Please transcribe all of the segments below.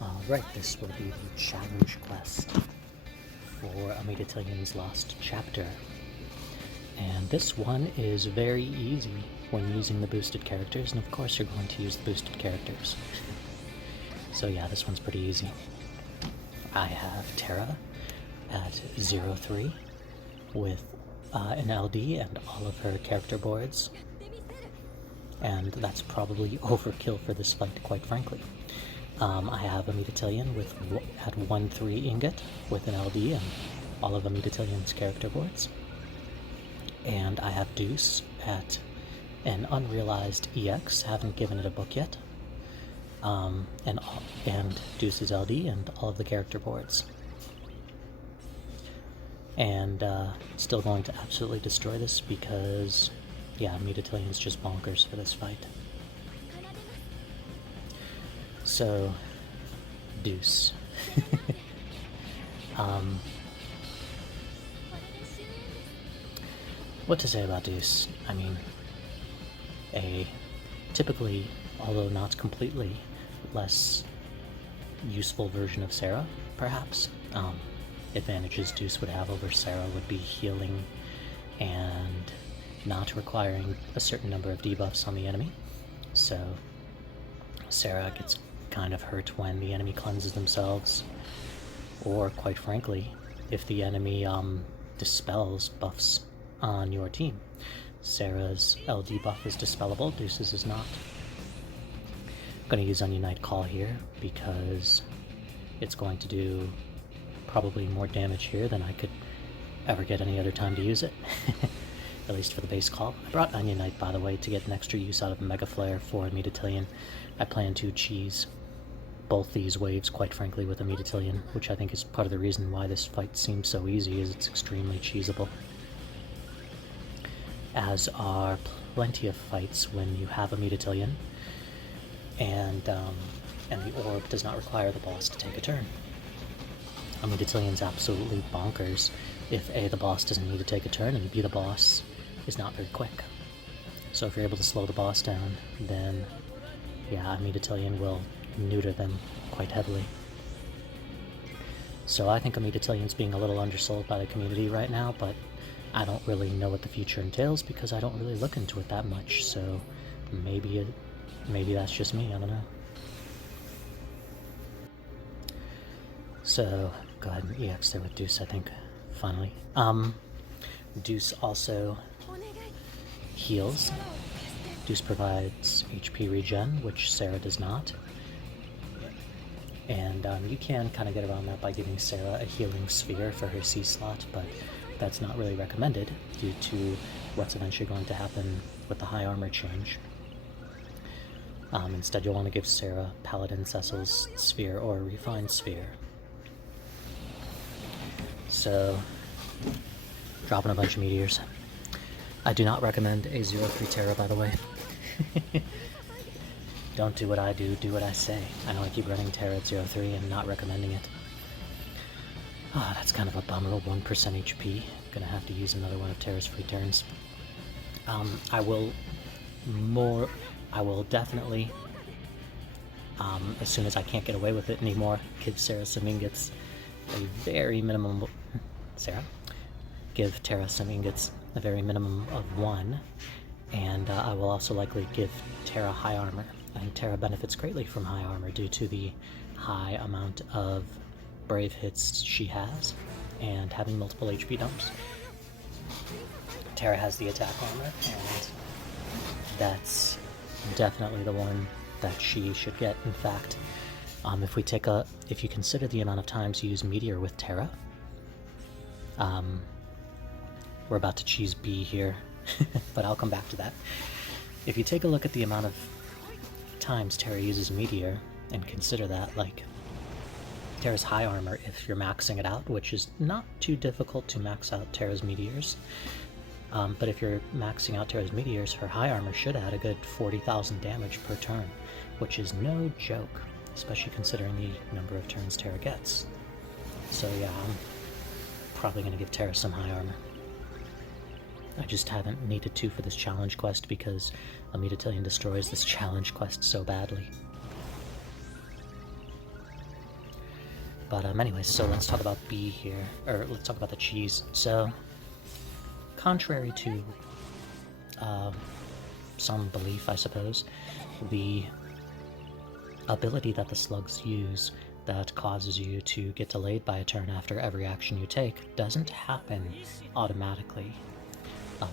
Alright, this will be the challenge quest for Amita Tillion's Lost Chapter. And this one is very easy when using the boosted characters, and of course you're going to use the boosted characters. So yeah, this one's pretty easy. I have Terra at 0-3 with an LD and all of her character boards. And that's probably overkill for this fight, quite frankly. I have Amita Tillion at 1-3 Ingot with an LD and all of Amita Tillion's character boards. And I have Deuce at an unrealized EX, haven't given it a book yet. And Deuce's LD and all of the character boards. And still going to absolutely destroy this because, yeah, Amita Tillion's just bonkers for this fight. So, Deuce. What to say about Deuce? I mean, a typically, although not completely, less useful version of Sarah, perhaps. Advantages Deuce would have over Sarah would be healing and not requiring a certain number of debuffs on the enemy. So Sarah gets kind of hurt when the enemy cleanses themselves, or quite frankly, if the enemy dispels buffs on your team. Sarah's LD buff is dispellable, Deuce's is not. I'm going to use Unite Call here because it's going to do probably more damage here than I could ever get any other time to use it. At least for the base call. I brought Onion Knight, by the way, to get an extra use out of Mega Flare for Amita Tillion. I plan to cheese both these waves, quite frankly, with Amita Tillion, which I think is part of the reason why this fight seems so easy, is it's extremely cheesable. As are plenty of fights when you have Amita Tillion, and the orb does not require the boss to take a turn. Amita Tillion's absolutely bonkers if A, the boss doesn't need to take a turn, and B, the boss is not very quick. So if you're able to slow the boss down, then yeah, Amita Tillion will neuter them quite heavily. So I think Amita Tillion's being a little undersold by the community right now, but I don't really know what the future entails because I don't really look into it that much, so maybe that's just me, I don't know. So, go ahead and EX there with Deuce, I think, finally. Deuce also heals. Deuce provides HP regen, which Sarah does not. And you can kind of get around that by giving Sarah a healing sphere for her C slot, but that's not really recommended due to what's eventually going to happen with the high armor change. Instead, you'll want to give Sarah Paladin Cecil's sphere or Refined sphere. So, dropping a bunch of meteors. I do not recommend a 0-3 Terra, by the way. Don't do what I do, do what I say. I know I keep running Terra at 0-3 and not recommending it. Ah, that's kind of a bummer, 1% HP. Gonna have to use another one of Terra's free turns. I will definitely, as soon as I can't get away with it anymore, give Sarah some ingots. A very minimum, give Terra some ingots, a very minimum of 1, and I will also likely give Terra high armor. I think Terra benefits greatly from high armor due to the high amount of brave hits she has, and having multiple HP dumps. Terra has the attack armor, and that's definitely the one that she should get. In fact, if you consider the amount of times you use Meteor with Terra, we're about to cheese B here, but I'll come back to that. If you take a look at the amount of times Terra uses Meteor, and consider that, like, Terra's high armor, if you're maxing it out, which is not too difficult to max out Terra's Meteors, but if you're maxing out Terra's Meteors, her high armor should add a good 40,000 damage per turn, which is no joke, especially considering the number of turns Terra gets. So yeah, I'm probably going to give Terra some high armor. I just haven't needed to for this challenge quest because Amita Tillion destroys this challenge quest so badly. But anyways, so let's talk about B here, or let's talk about the cheese. So, contrary to some belief, I suppose, the ability that the slugs use that causes you to get delayed by a turn after every action you take doesn't happen automatically.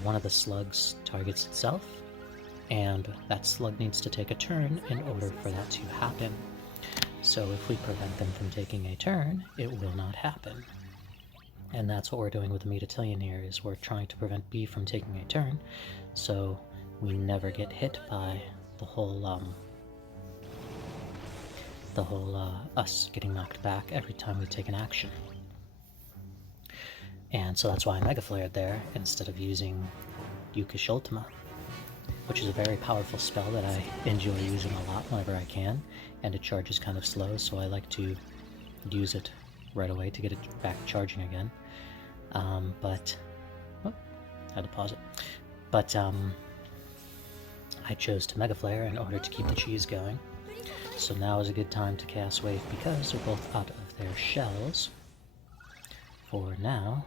One of the slugs targets itself, and that slug needs to take a turn in order for that to happen. So if we prevent them from taking a turn, it will not happen. And that's what we're doing with the Metatillion here, is we're trying to prevent B from taking a turn, so we never get hit by the whole us getting knocked back every time we take an action. And so that's why I Mega Flared there instead of using Yuke's Ultima, which is a very powerful spell that I enjoy using a lot whenever I can, and it charges kind of slow, so I like to use it right away to get it back charging again. But I had to pause it. But I chose to Mega Flare in order to keep the cheese going. So now is a good time to cast Wave because they're both out of their shells for now.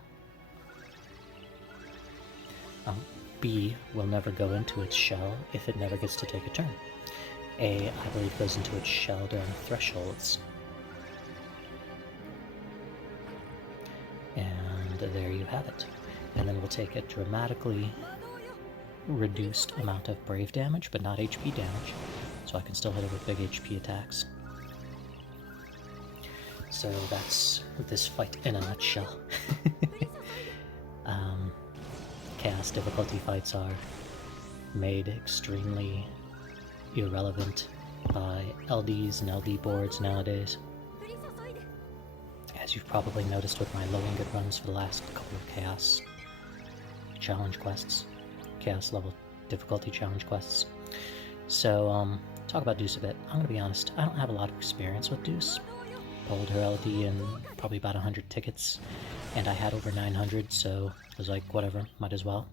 B will never go into its shell if it never gets to take a turn. A, I believe, goes into its shell during thresholds. And there you have it. And then we'll take a dramatically reduced amount of Brave damage, but not HP damage, so I can still hit it with big HP attacks. So that's this fight in a nutshell. Chaos difficulty fights are made extremely irrelevant by LDs and LD boards nowadays. As you've probably noticed with my low ingot runs for the last couple of Chaos challenge quests, Chaos level difficulty challenge quests. So, talk about Deuce a bit. I'm gonna be honest, I don't have a lot of experience with Deuce. Pulled her LD in probably about 100 tickets, and I had over 900, so I was like, whatever, might as well.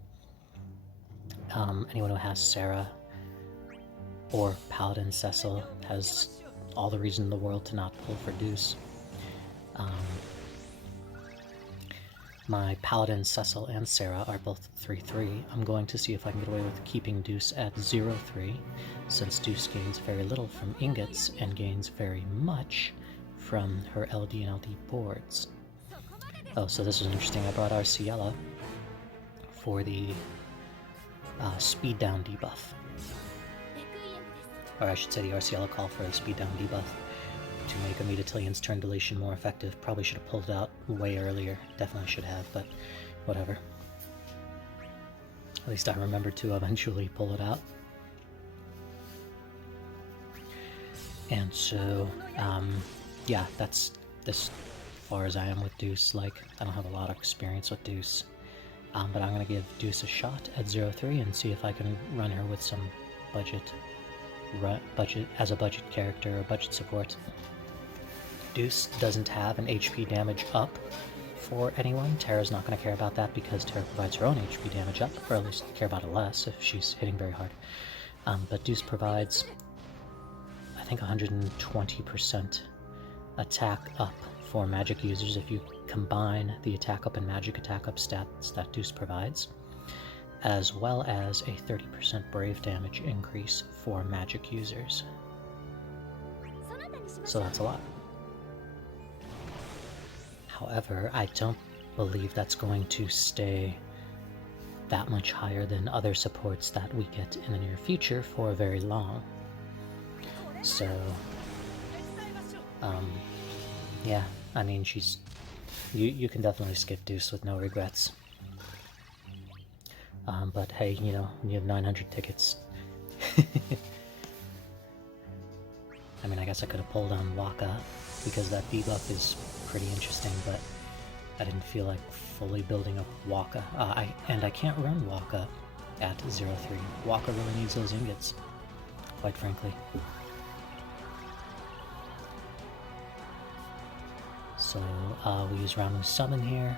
Anyone who has Sarah or Paladin Cecil has all the reason in the world to not pull for Deuce. My Paladin Cecil and Sarah are both 3-3. I'm going to see if I can get away with keeping Deuce at 0-3, since Deuce gains very little from ingots and gains very much from her LD and LD boards. Oh, so this was interesting. I brought Arciela for the speed down debuff. Or I should say the Arciela call for the speed down debuff to make a Metatillion's turn deletion more effective. Probably should have pulled it out way earlier. Definitely should have, but whatever. At least I remember to eventually pull it out. And so, yeah, that's as far as I am with Deuce. Like, I don't have a lot of experience with Deuce. But I'm going to give Deuce a shot at 0-3 and see if I can run her with some budget as a budget character or budget support. Deuce doesn't have an HP damage up for anyone. Terra's not going to care about that because Terra provides her own HP damage up, or at least care about it less if she's hitting very hard. But Deuce provides, I think, 120% attack up for magic users if you combine the attack up and magic attack up stats that Deuce provides, as well as a 30% brave damage increase for magic users. So that's a lot. However, I don't believe that's going to stay that much higher than other supports that we get in the near future for very long. So, yeah, I mean, she's... You can definitely skip Deuce with no regrets. But hey, you know, when you have 900 tickets... I mean, I guess I could have pulled on Waka, because that debuff is pretty interesting, but I didn't feel like fully building up Waka. And I can't run Waka at 0-3. Waka really needs those ingots, quite frankly. So we use Ramu's summon here.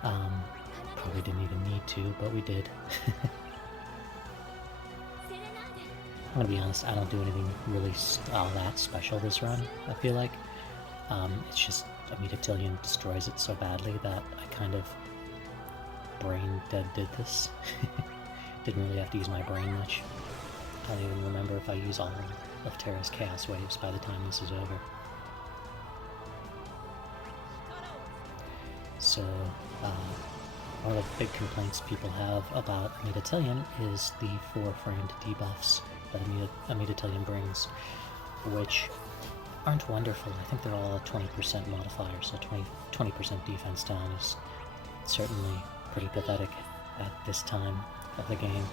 Probably didn't even need to, but we did. I'm gonna be honest, I don't do anything really all that special this run, I feel like. It's just Amidatillion destroys it so badly that I kind of brain dead did this. Didn't really have to use my brain much. I don't even remember if I use all of Terra's Chaos Waves by the time this is over. So, one of the big complaints people have about Amidatillion is the 4-framed debuffs that Amidatillion brings, which aren't wonderful. I think they're all a 20% modifier, so 20% defense down is certainly pretty pathetic at this time of the game.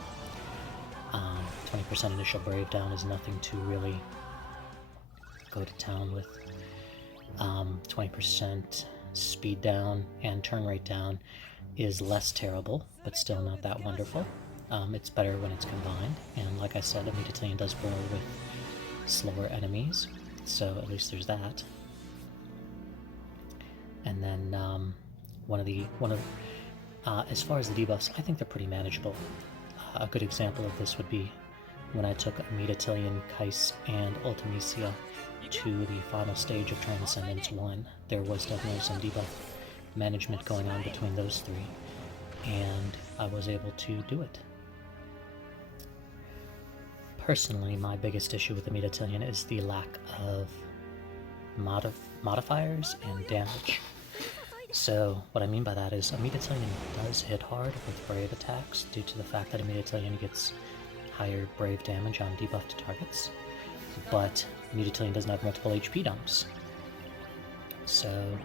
20% initial brave down is nothing to really go to town with. 20% speed down and turn rate down is less terrible, but still not that wonderful. It's better when it's combined, and like I said, Amidatillion does burrow with slower enemies, so at least there's that. And then as far as the debuffs, I think they're pretty manageable. A good example of this would be when I took Amidatillion, Kais, and Ultimisia to the final stage of Transcendence 1. There was definitely some debuff management going on between those three, and I was able to do it. Personally, my biggest issue with Amidatillion is the lack of modifiers and damage. So, what I mean by that is Amidatillion does hit hard with brave attacks due to the fact that Amidatillion gets higher brave damage on debuffed targets, but Amidatillion doesn't have multiple HP dumps. So,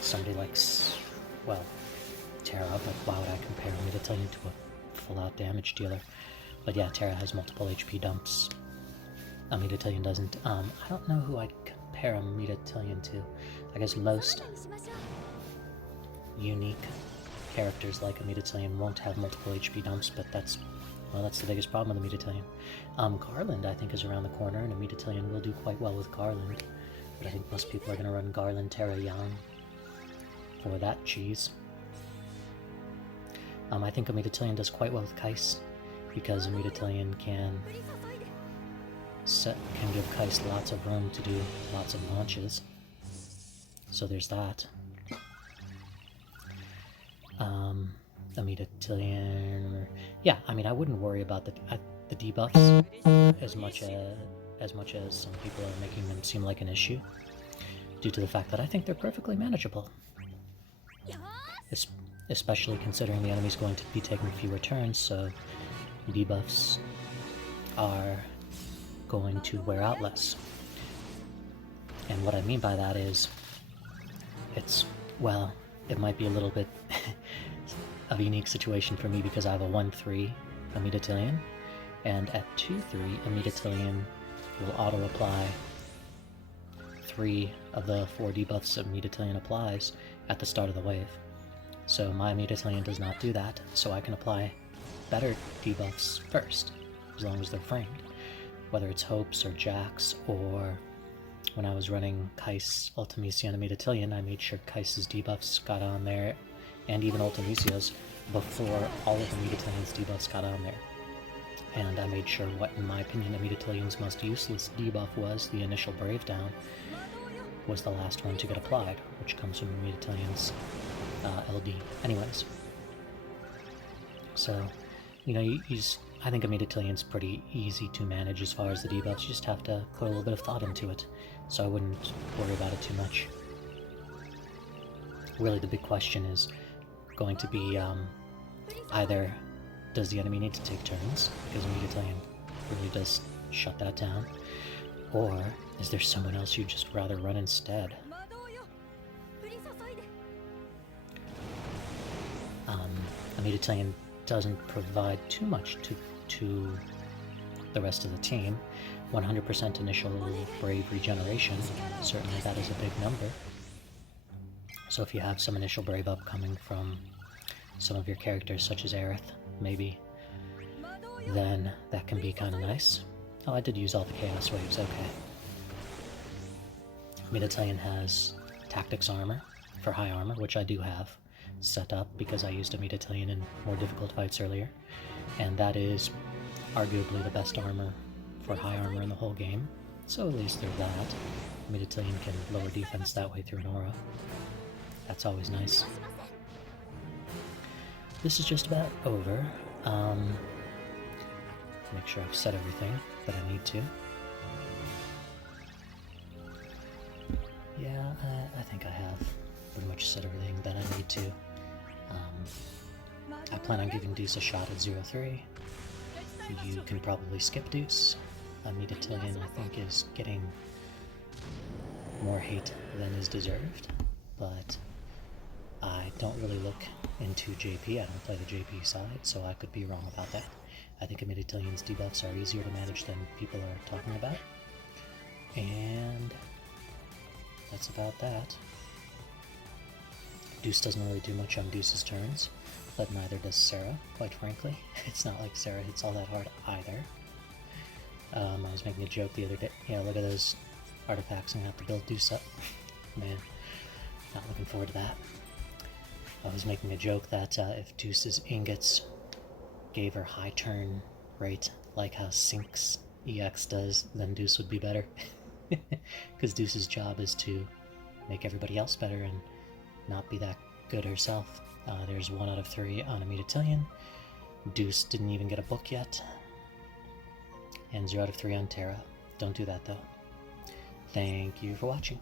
somebody like, well, Terra, but why would I compare Amidatillion to a full-out damage dealer? But yeah, Terra has multiple HP dumps. Amidatillion doesn't. I don't know who I'd compare Amidatillion to. I guess most unique characters like Amidatillion won't have multiple HP dumps, but that's the biggest problem with Amidatillion. Garland, I think, is around the corner, and Amidatillion will do quite well with Garland. But I think most people are going to run Garland, Terra, Yang for that cheese. I think Amidatillion does quite well with Kais, because Amidatillion can give Kais lots of room to do lots of launches. So there's that. Amidatillion, yeah, I mean, I wouldn't worry about the debuffs as much as some people are making them seem like an issue, due to the fact that I think they're perfectly manageable. Especially considering the enemy's going to be taking fewer turns, so debuffs are going to wear out less. And what I mean by that is, it might be a little bit of a unique situation for me because I have a 1-3 Amidatillion, and at 2-3, Amidatillion will auto-apply 3 of the 4 debuffs Amidatillion applies at the start of the wave. So my Amidatillion does not do that, so I can apply better debuffs first, as long as they're framed. Whether it's Hopes or Jax, or when I was running Kais, Ultimisia, and Amidatillion, I made sure Kais's debuffs got on there, and even Ultimisia's, before all of Amidatillion's debuffs got on there. And I made sure what, in my opinion, Amidatillion's most useless debuff was, the initial Brave Down, was the last one to get applied, which comes from Amidatillion's LD. Anyways. So, you know, I think Amidatillion's pretty easy to manage as far as the debuffs. You just have to put a little bit of thought into it, so I wouldn't worry about it too much. Really, the big question is going to be either does the enemy need to take turns, because Amidatillion really does shut that down, or is there someone else you'd just rather run instead? Amidatillion doesn't provide too much to the rest of the team. 100% initial Brave regeneration, certainly that is a big number. So if you have some initial Brave up coming from some of your characters, such as Aerith, maybe, then that can be kind of nice. Oh, I did use all the Chaos Waves, okay. Amidatillion has Tactics Armor for high armor, which I do have set up because I used Amidatillion in more difficult fights earlier, and that is arguably the best armor for high armor in the whole game. So at least there's that. Megatillion can lower defense that way through an aura. That's always nice. This is just about over. Make sure I've said everything that I need to. Yeah, I think I have pretty much said everything that I need to. I plan on giving Deuce a shot at 0-3. You can probably skip Deuce. Megatillion, I think, is getting more hate than is deserved, but I don't really look into JP. I don't play the JP side, so I could be wrong about that. I think Megatillion's debuffs are easier to manage than people are talking about. And that's about that. Deuce doesn't really do much on Deuce's turns, but neither does Sarah, quite frankly. It's not like Sarah hits all that hard either. I was making a joke the other day. Yeah, look at those artifacts. I'm gonna have to build Deuce up. Man, not looking forward to that. I was making a joke that if Deuce's ingots gave her high turn rate, like how Sync's EX does, then Deuce would be better. Because Deuce's job is to make everybody else better and not be that good herself. There's 1 out of 3 on a Megatillion. Deuce didn't even get a book yet. And 0 out of 3 on Terra. Don't do that though. Thank you for watching.